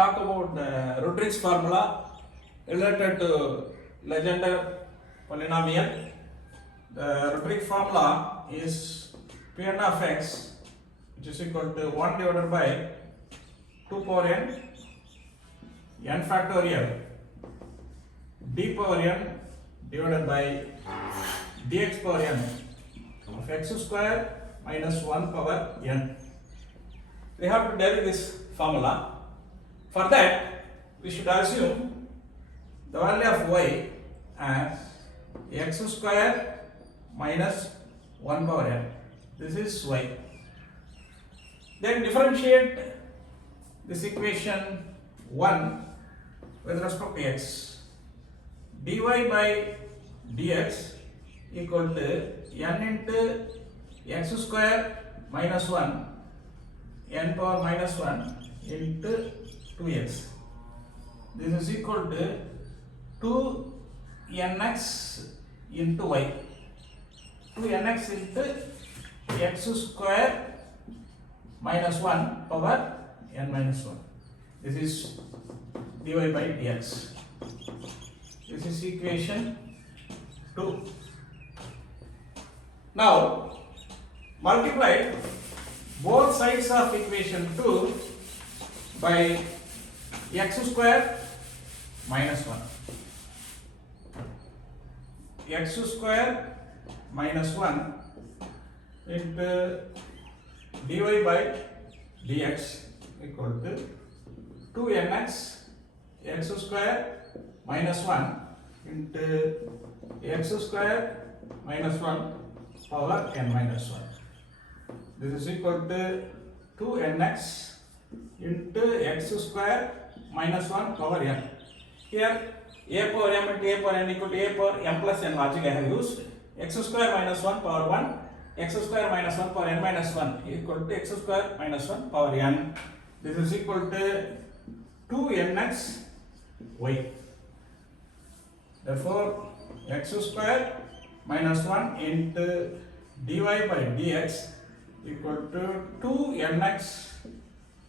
talk about Rodrigue's formula related to Legendre polynomial. The Rodrigue formula is Pn of x, which is equal to 1 divided by 2 power n factorial d power n divided by dx power n of x square minus 1 power n. We have to derive this formula. For that, we should assume the value of y as x square minus 1 power n. This is y. Then differentiate this equation 1 with respect to x. dy by dx equal to n into x square minus 1 n power minus 1 into 2x. This is equal to 2nx into y. 2nx into x square minus 1 power n minus 1. This is dy by dx. This is equation 2. Now multiply both sides of equation 2 by x square minus 1. X square minus 1 into dy by dx equal to 2nx x square minus 1 into x square minus 1 power n minus 1. This is equal to 2nx into x square minus 1 power n. Here a power m into a power n equal to a power m plus n logic I have used. X square minus 1 power 1, x square minus 1 power n minus 1 equal to x square minus 1 power n. This is equal to 2nx y. Therefore, x square minus 1 into dy by dx equal to 2nx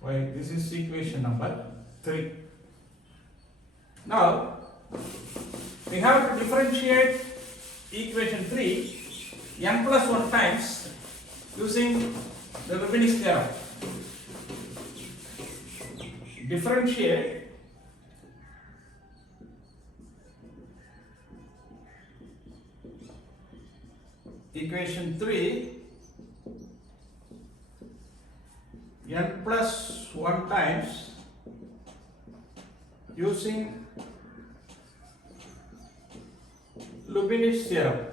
y. This is equation number 3. Now, we have to differentiate equation 3 n plus 1 times using the Leibniz theorem. Differentiate equation 3 n plus 1 times using Leibniz theorem.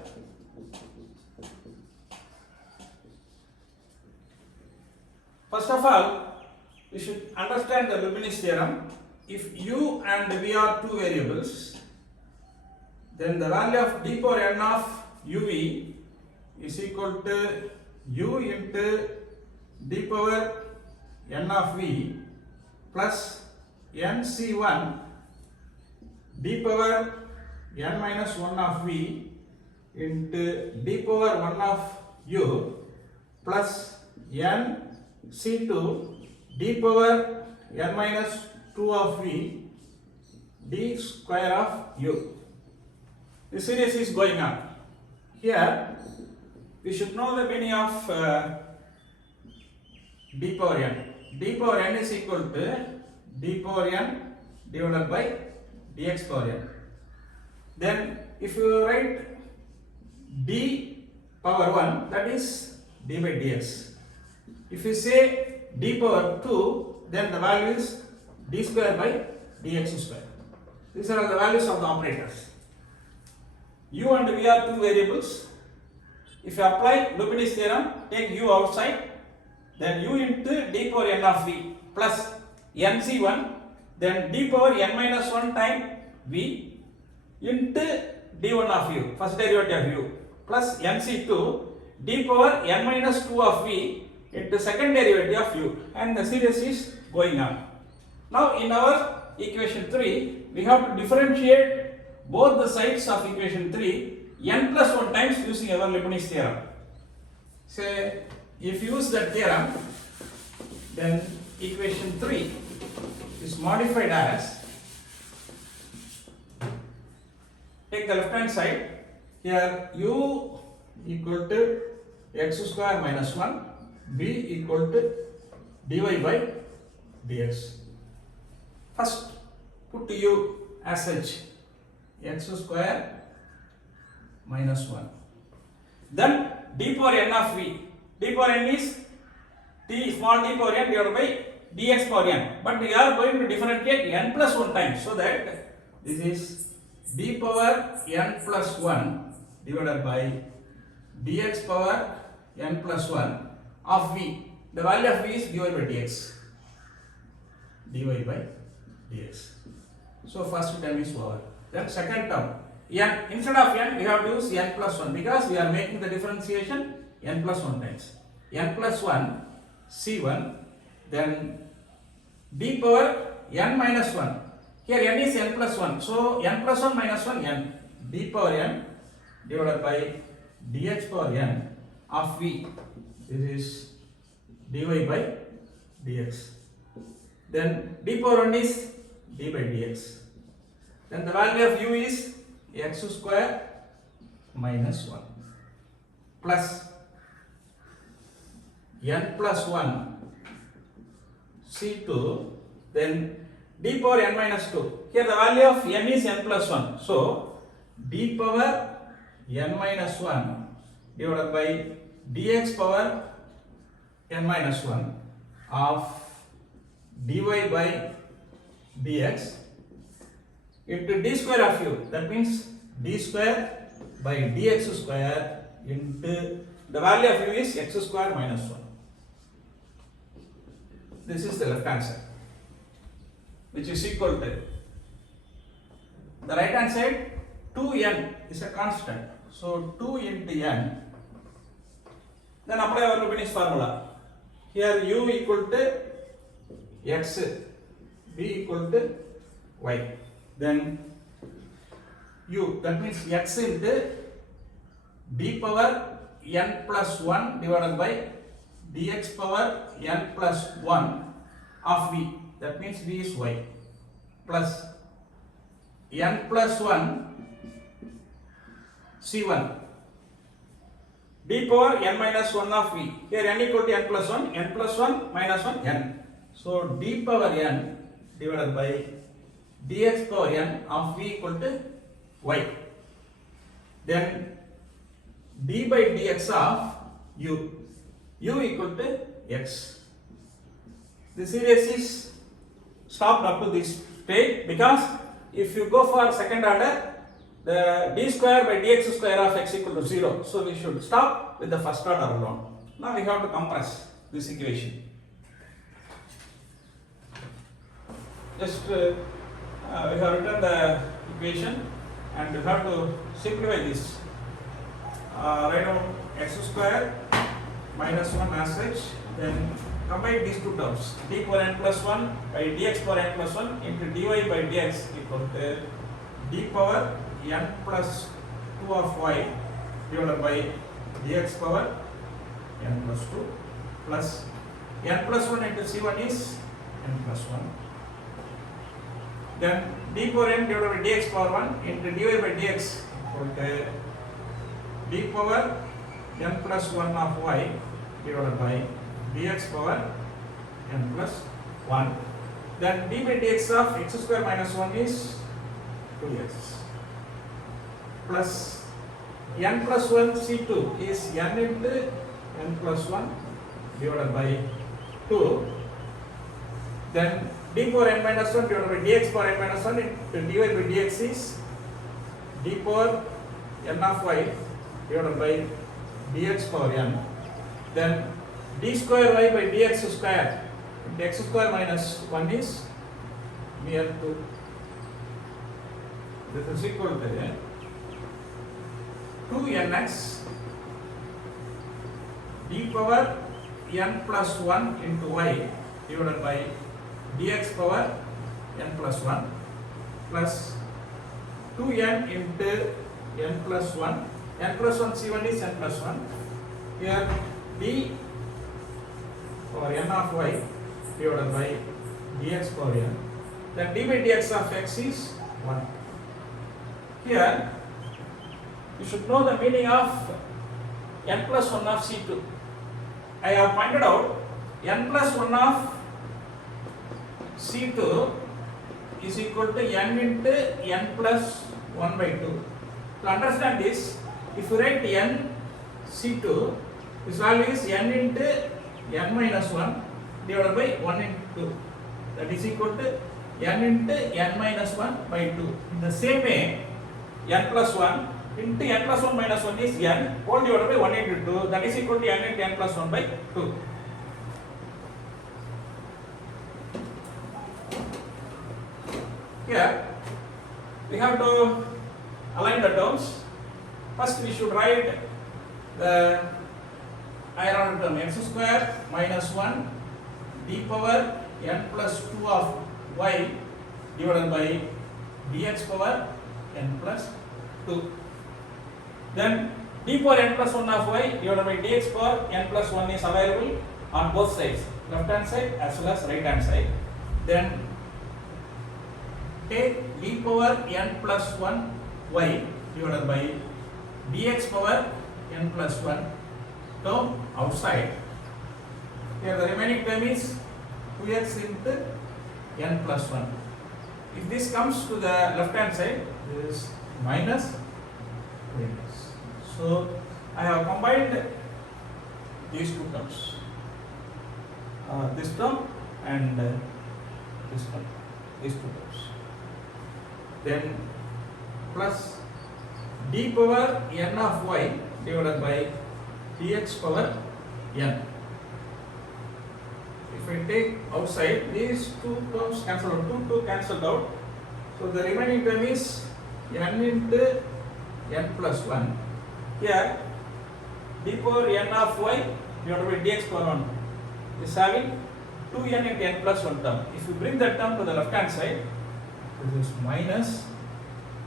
First of all, we should understand the Leibniz theorem. If u and v are two variables, then the value of d power n of uv is equal to u into d power n of v plus nc1 d power n minus 1 of v into d power 1 of u plus nc2 d power n minus 2 of v d square of u. The series is going on. Here we should know the meaning of d power n. D power n is equal to d power n divided by dx power n. Then if you write d power 1, that is d by dx. If you say d power 2, then the value is d square by dx square. These are the values of the operators. U and v are two variables. If you apply Leibniz theorem, take u outside, then u into d power n of v plus nc1, then d power n minus 1 time v into d1 of u, first derivative of u, plus nc2 d power n minus 2 of v into second derivative of u, and the series is going on. Now in our equation 3, we have to differentiate both the sides of equation 3 n plus 1 times using our Leibniz theorem. Say, if you use that theorem, then equation 3 is modified as, take the left hand side, here u equal to x square minus 1, b equal to dy by dx. First put u as such, x square minus 1. Then d power n of v. D power n is t small d power n divided by dx power n. But we are going to differentiate n plus 1 times. So that this is d power n plus 1 divided by dx power n plus 1 of v. The value of v is dy by dx. dy by dx. So first term is over. Then second term, n, instead of n we have to use n plus 1 because we are making the differentiation n plus 1 times. N plus 1 c1, then d power n minus 1. Here n is n plus 1, so n plus 1 minus 1 n, d power n divided by dx power n of v. This is dy by dx. Then d power 1 is d by dx. Then the value of u is x square minus 1 plus n plus 1 c2, then d power n minus 2. Here the value of n is n plus 1. So d power n minus 1 divided by dx power n minus 1 of dy by dx into d square of u. That means d square by dx square into the value of u is x square minus 1. This is the left hand side, which is equal to the right hand side. 2n is a constant, so 2 into n. Then apply our Leibniz formula. Here u equal to x, b equal to y. Then u, that means x into d power n plus 1 divided by dx power n plus 1 of v. That means v is y, plus n plus 1 c1, d power n minus 1 of v. Here n equal to n plus 1, n plus 1 minus 1 n. So d power n divided by dx power n of v equal to y. Then d by dx of u, u equal to x. The series is stopped up to this stage because if you go for second order, the d square by dx square of x equal to 0. So we should stop with the first order alone. Now we have to compress this equation. Just we have written the equation and we have to simplify this. Write down x square minus 1 as such, then combine these two terms, d power n plus 1 by dx power n plus 1 into dy by dx equal to d power n plus 2 of y divided by dx power n plus 2 plus n plus 1 into c1 is n plus 1. Then d power n divided by dx power 1 into dy by dx equal to d power n plus 1 of y divided by dx power n plus 1. Then d by dx of x square minus 1 is 2x plus n plus 1 c2 is n into n plus 1 divided by 2. Then d power n minus 1 divided by dx power n minus 1 into dy by dx is d power n of y divided by dx power n. Then d square y by dx square into x square minus 1 is mere 2. This is equal to 2nx d power n plus 1 into y divided by dx power n plus 1 plus 2n into n plus 1. N plus 1 c1 is n plus 1. Here d power n of y divided by dx power n then d by dx of x is 1. Here you should know the meaning of n plus 1 of C2. I have pointed out n plus 1 of C2 is equal to n into n plus 1 by 2. To understand this, if you write n C2, this value is n into n minus 1 divided by 1 into 2. That is equal to n into n minus 1 by 2. In the same way, n plus 1 into n plus 1 minus 1 is n whole divided by 1 into 2. That is equal to n into n plus 1 by 2. Here we have to align the terms. First we should write the higher order term x square minus 1 d power n plus 2 of y divided by dx power n plus 2. Then d power n plus 1 of y divided by dx power n plus 1 is available on both sides, left hand side as well as right hand side. Then take d power n plus 1 y divided by dx power n plus 1 term outside. Here the remaining term is 2x into n plus 1. If this comes to the left hand side, this is minus 2x. So I have combined these two terms, this term and this term, these two terms. Then plus d power n of y divided by dx power n. If I take outside, these two terms cancel out, 2 cancelled out. So the remaining term is n into n plus 1. Here d power n of y divided by dx power 1 is having 2n into n plus 1 term. If you bring that term to the left hand side, this is minus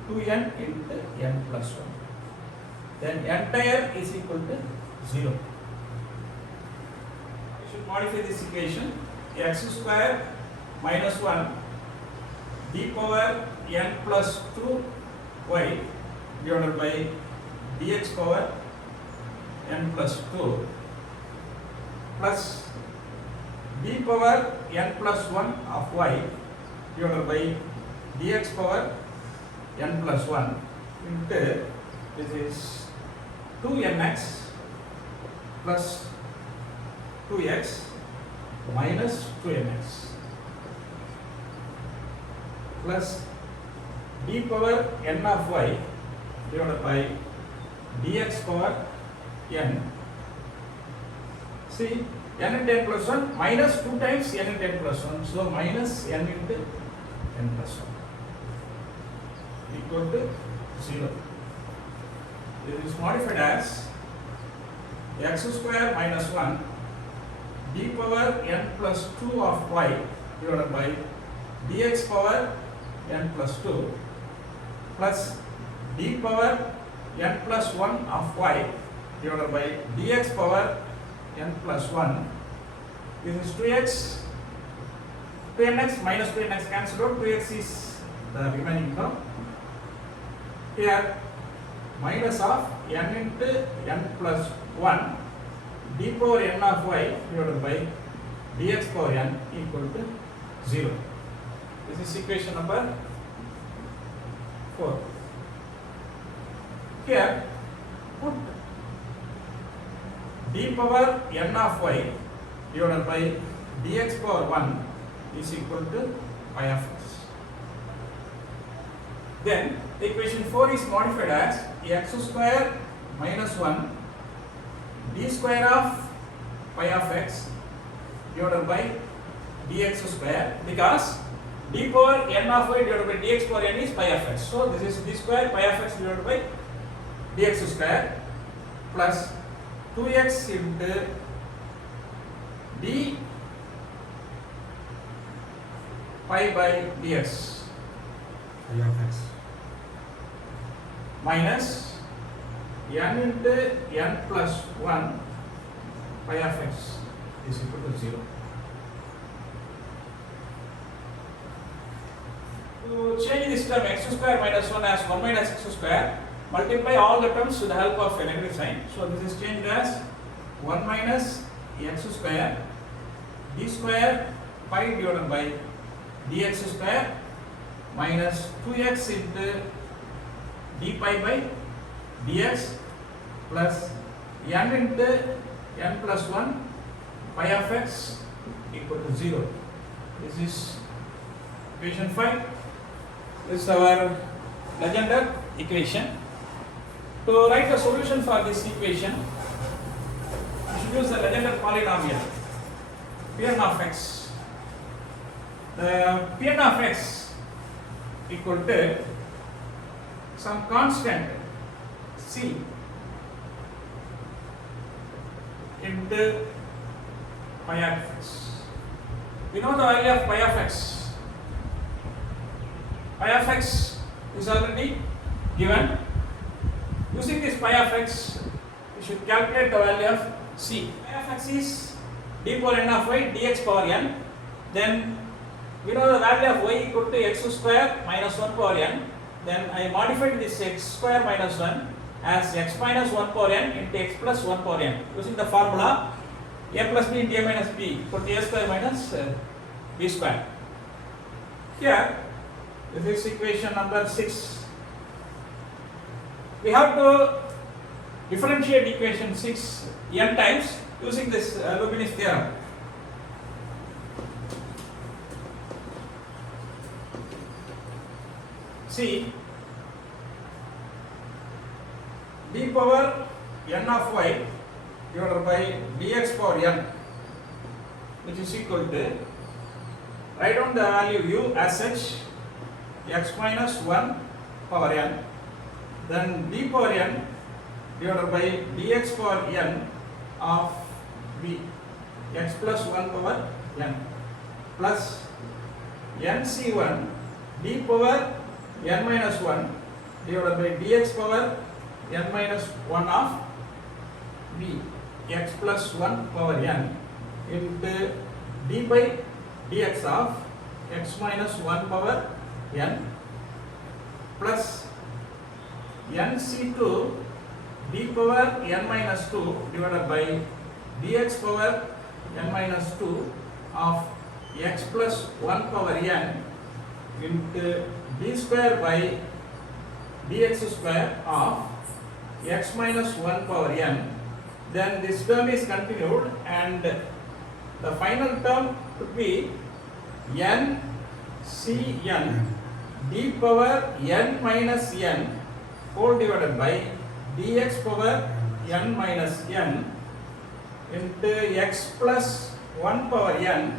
2n into n plus 1. Then entire is equal to 0. We should modify this equation. X square minus 1 d power n plus 2 y divided by dx power n plus 2 plus d power n plus 1 of y divided by dx power n plus 1 into this is 2nx plus 2x minus 2nx plus d power n of y divided by dx power n. See, n into n plus 1 minus 2 times n into n plus 1. So minus n into n plus 1 equal to 0. This is modified as x square minus 1 d power n plus 2 of y divided by dx power n plus 2 plus d power n plus 1 of y divided by dx power n plus 1. This is 2x, 2nx minus 2nx cancelled out, 2x is the remaining term. Here minus of n into n plus 1 d power n of y divided by dx power n equal to 0. This is equation number 4. Here put d power n of y divided by dx power 1 is equal to pi of x. Then the equation 4 is modified as x square minus 1 d square of pi of x divided by dx square, because d power n of y divided by dx power n is pi of x. So this is d square pi of x divided by dx square plus 2x into d pi by dx pi of x minus n into n plus 1 pi of x is equal to 0. To change this term x square minus 1 as 1 minus x square, multiply all the terms with the help of a negative sign. So this is changed as 1 minus x square d square pi divided by dx square minus 2x into d pi by dx plus n into n plus 1 pi of x equal to 0. This is equation 5. This is our Legendre equation. To write the solution for this equation, we should use the Legendre polynomial Pn of x. The Pn of x equal to some constant c into pi of x. We know the value of pi of x. Pi of x is already given. Using this pi of x, we should calculate the value of c. Pi of x is d power n of y dx power n. Then we know the value of y equal to x square minus 1 power n. Then I modified this x square minus 1 as x minus 1 power n into x plus 1 power n. Using the formula a plus b into a minus b equal to a square minus b square. Here, this is equation number 6. We have to differentiate equation 6 n times using this Leibniz theorem. See, d power n of y divided by dx power n, which is equal to, write down the value u as such, x minus 1 power n, then d power n divided by dx power n of v, x plus 1 power n, plus nc1 d power n minus 1 divided by dx power n minus 1 of v, x plus 1 power n into d by dx of x minus 1 power n plus nc2 d power n minus 2 divided by dx power n minus 2 of x plus 1 power n into d square by dx square of x minus 1 power n. Then this term is continued and the final term could be n cn d power n minus n whole divided by dx power n minus n into x plus 1 power n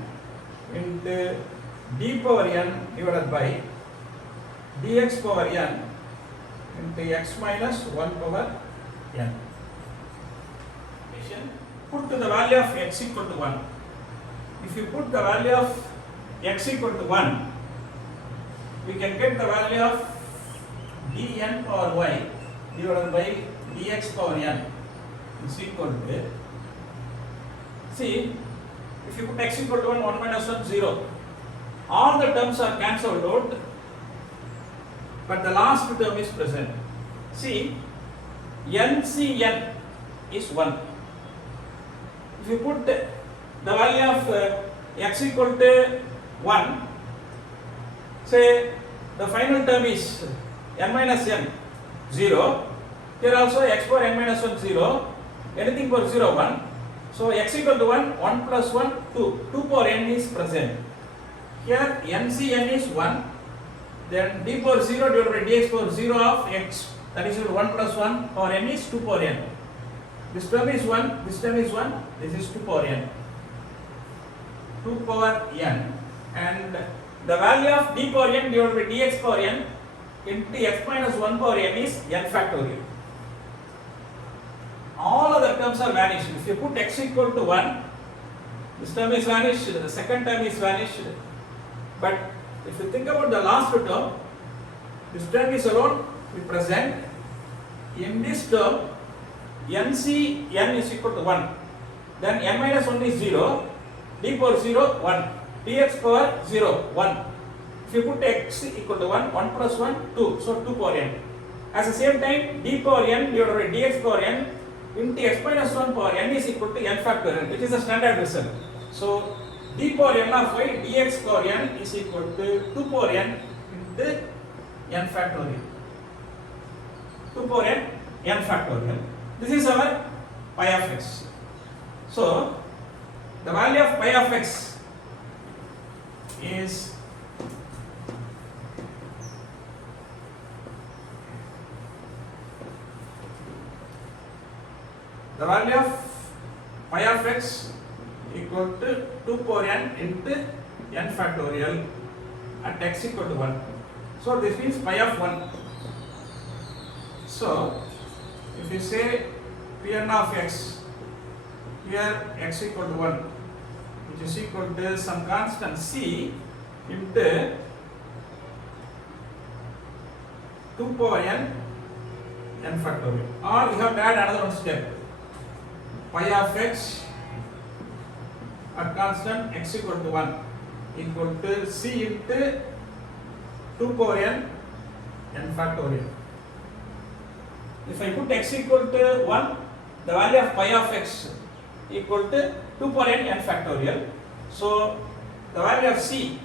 into d power n divided by dx power n into x minus 1 power n. Put to the value of x equal to 1. If you put the value of x equal to 1, we can get the value of dn power y divided by dx power n is equal to, see, if you put x equal to 1, 1 minus 1, 0. All the terms are cancelled out, but the last term is present. See, NCN is 1. If you put the value of x equal to 1, say the final term is n minus n, 0. Here also x power n minus 1, 0. Anything for 0, 1. So x equal to 1, 1 plus 1, 2. 2 power n is present. Here NCN is 1. Then d power 0 divided by dx power 0 of x, that is 1 plus 1 power n is 2 power n. This term is 1, this term is 1, this is 2 power n. 2 power n. And the value of d power n divided by dx power n into x minus 1 power n is n factorial. All other terms are vanished. If you put x equal to 1, this term is vanished, the second term is vanished. But if you think about the last term, this term is alone be present. In this term, nc n is equal to 1. Then n minus 1 is 0, d power 0, 1, dx power 0, 1. If If you put x equal to 1, 1 plus 1, 2. So 2 power n. At the same time, d power n divided by dx power n into x minus 1 power n is equal to n factorial, which is the standard result. So d power n of y dx power n is equal to 2 power n into n factorial. 2 power n factorial. This is our pi of x. So the value of pi of x is equal to 2 power n into n factorial at x equal to 1. So this means pi of 1. So if you say Pn of x, here x equal to 1, which is equal to some constant c into 2 power n factorial. Or you have to add another one step. Pi of x at constant x equal to 1 equal to c into 2 power n factorial. If I put x equal to 1, the value of pi of x equal to 2 power n factorial. So the value of c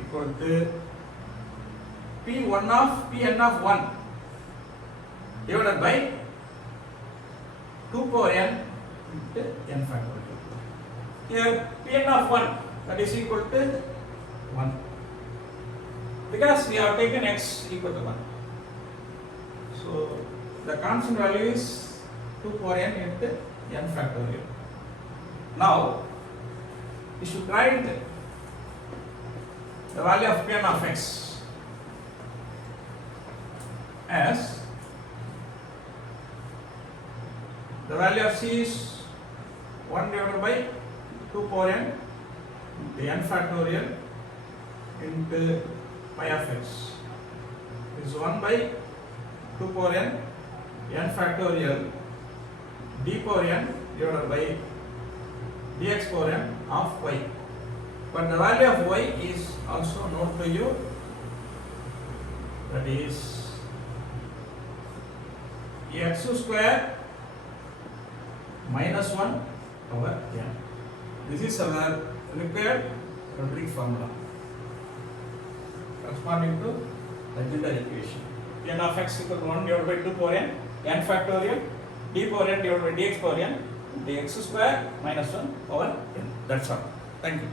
equal to Pn of 1 divided by 2 power n into n factorial. Here Pn of 1, that is equal to 1, because we have taken x equal to 1. So the constant value is 2 power n into n factorial. Now we should write the value of Pn of x as the value of c is 1 divided by 2 power n into n factorial into pi of x is 1 by 2 power n factorial d power n divided by dx power n of y. But the value of y is also known to you, that is x square minus 1 over n. This is our required Rodrigue formula corresponding to legendary equation. N of x equal to 1 divided by 2 power n factorial, d power n divided by dx power n, dx square minus 1 over n. That's all. Thank you.